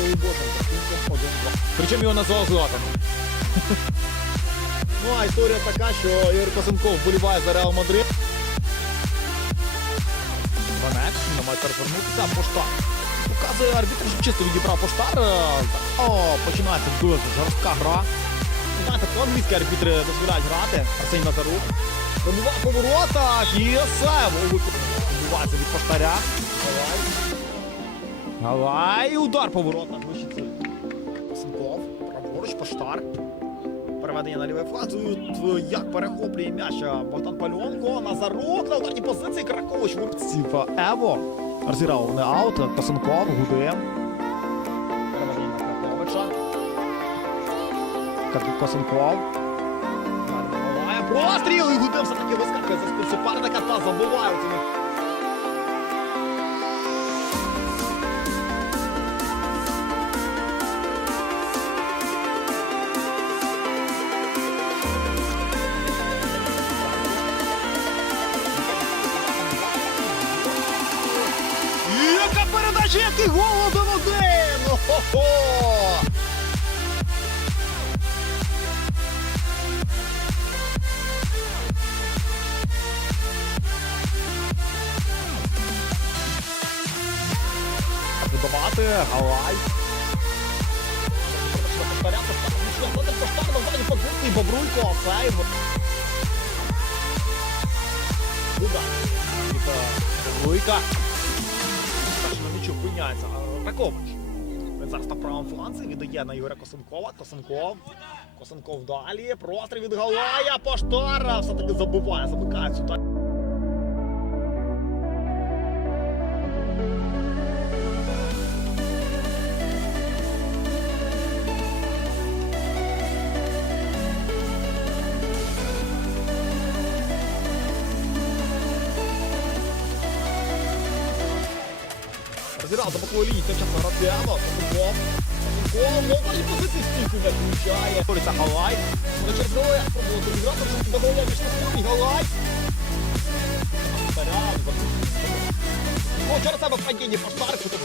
своєю божою рахунком 1-2. Причому його назвав Златом. Ну а історія така, що Ігор Косенков вболіває за Реал Мадрид. Ванек намагається розвернутися. Поштар. Показує арбітр, що чисто відібрав поштар. О, починається дуже жорстка гра. Ви Знаєте, по англійські арбітри дозволяють грати. Арсеній Назарук. Пробував по воротах і сейв. Відбувається від поштаря. Галай. Галай. І удар по воротах. Вищиці. Косенков. Праворуч, поштар. Переведення на лівий фланг. Як перехоплює м'яч Богдан Пальонко. Назарук на ударній позиції. Кракович Стіпа Ево. Розіграв вони аут. Косенков, Гудим. Переведення на Краковича. Косенков. Простріл. І Гудим все-таки вискакує за спину суперника та забиває Передача, який гол один один! Хо-хо! Будувати, Галай. Від Луйка. Перший а, Ракович. Він зараз на правому фланзі віддає на Ігоря Косенкова. Косенков. Косенков далі. Простріл від Галая. Поштара все-таки забиває, замикає. Розіграв до часом Граціано, Косенков. Косенков, ну далі позиції стійку не включає. Бориться Галай. Буде через Галая спробувати відіграти, вже до Галая вийшли і Галай. Старян, забув. Ну, через себе падіння поштар, куди